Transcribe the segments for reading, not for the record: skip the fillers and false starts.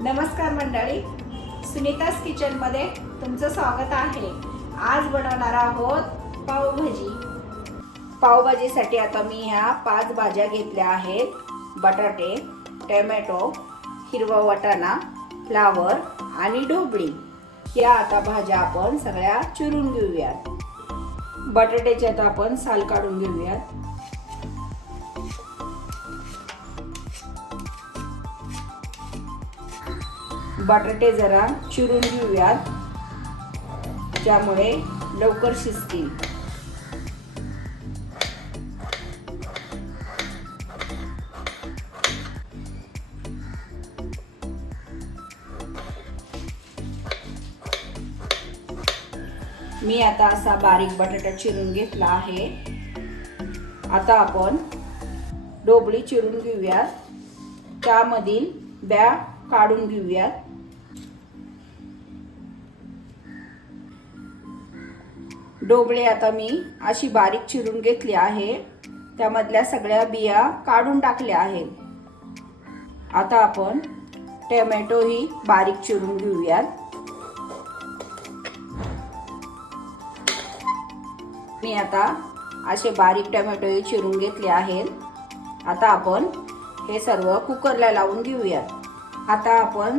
नमस्कार मंडळी, सुनीताज किचन मध्ये तुमचं स्वागत आहे। आज बनवणार आहोत पावभाजी। पावभाजीसाठी आता मी ह्या 5 भाज्या घेतल्या आहेत। बटाटे, टोमॅटो, हिरवा वाटाणा, फ्लावर आणि ढोबळी। या आता भाज्या आपण सगळ्या चिरून घेऊयात। बटाट्याची आता आपण साल काढून घेऊयात। बटाटे जरा चिरून घेऊयात, ज्यामुळे लवकर शिजतील। मी आता असा बारीक बटाटा चिरून घेतला आहे। आता आपण ढोबळी चिरून घेऊयात, त्यामधील ब्या काढून घेऊयात। ढोबळी आता मी अशी बारीक चिरून घेतली आहे, त्यामधल्या सगळ्या बिया काढून टाकल्या आहेत। आता आपण टोमॅटो ही बारीक चिरून घेऊयात। मी आता असे बारीक टोमॅटो ही चिरून घेतले आहेत। आता आपण हे सर्व कुकरला लावून घेऊयात। आता आपण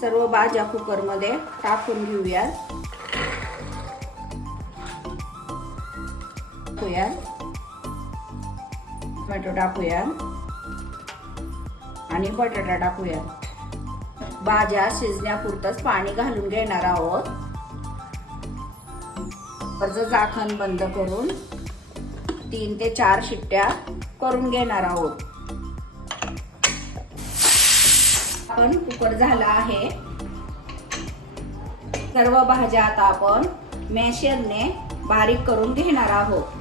सर्व भाज्या कुकर मध्ये टाकून घेऊयात। टोमॅटो टाकूया आणि बटाटा टाकूया। भाज्या शिजण्यापुरतच पाणी घालून घेणार आहोत। वरचं झाकण बंद करून 3 ते 4 शिट्ट्या करून घेणार आहोत। आपण कुकर झाला आहे। सर्व भाज्या आता आपण मॅशरने बारीक करून घेणार आहोत।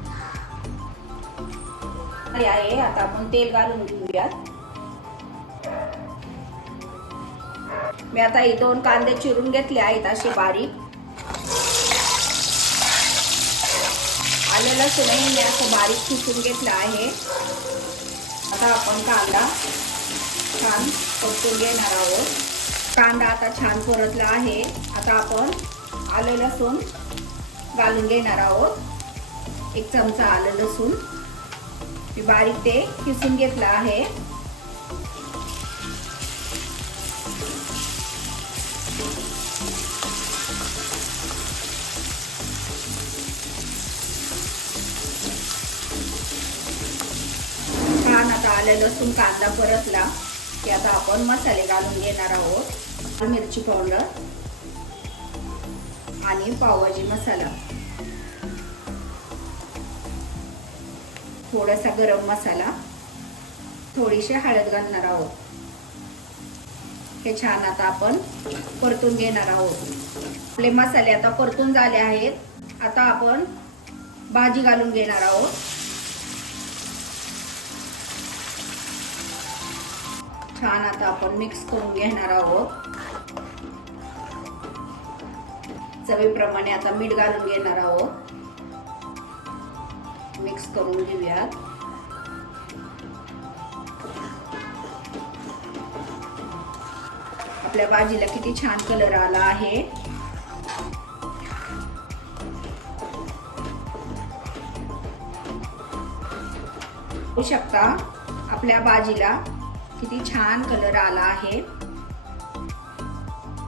आता आपण तेल घालून घेऊयात। मी आता 2 कांदे चिरून घेतले आहेत असे बारीक। आलं लसूणही मी असं बारीक किसून घेतलं आहे। आता आपण कांदा छान परतून घेणार आहोत। कांदा आता छान परतला आहे। आता आपण आलं लसूण घालून घेणार आहोत। 1 चमचा आलं लसूण मी बारीक ते किसून घेतलं आहे। छान आता आलं लसूण कांदा परतला की आता आपण मसाले घालून घेणार आहोत। मिरची पावडर आणि पावभाजी मसाला, थोडासा गरम मसाला, थोडीशी हळद घालणार आहोत। हे छान आता आपण परतून घेणार आहोत। आपले मसाले आता परतून झाले आहेत। आता आपण भाजी घालून घेणार आहोत। छान आता आपण मिक्स करून घेणार आहोत। चवीप्रमाणे आता मीठ घालून घेणार आहोत। मिक्स करून घेऊयात। आपल्या भाजीला किती छान कलर आला आहे। बघू शकता आपल्या भाजीला किती छान कलर आला आहे।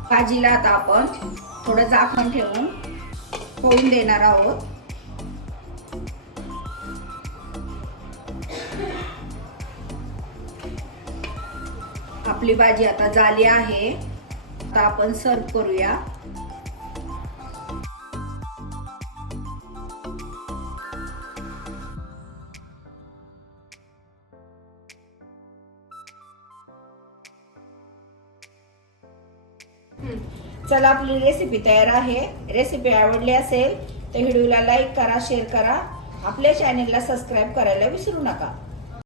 भाजीला आता आपण थोडं झाकण ठेवून होऊन देणार आहोत। आपली भाजी आता झाली आहे। आता आपण सर्व करूया। चला, आपली रेसिपी तयार आहे। रेसिपी आवडली असेल तर व्हिडिओला लाईक करा, शेअर करा। आपल्या चॅनलला सबस्क्राईब करायला विसरू नका।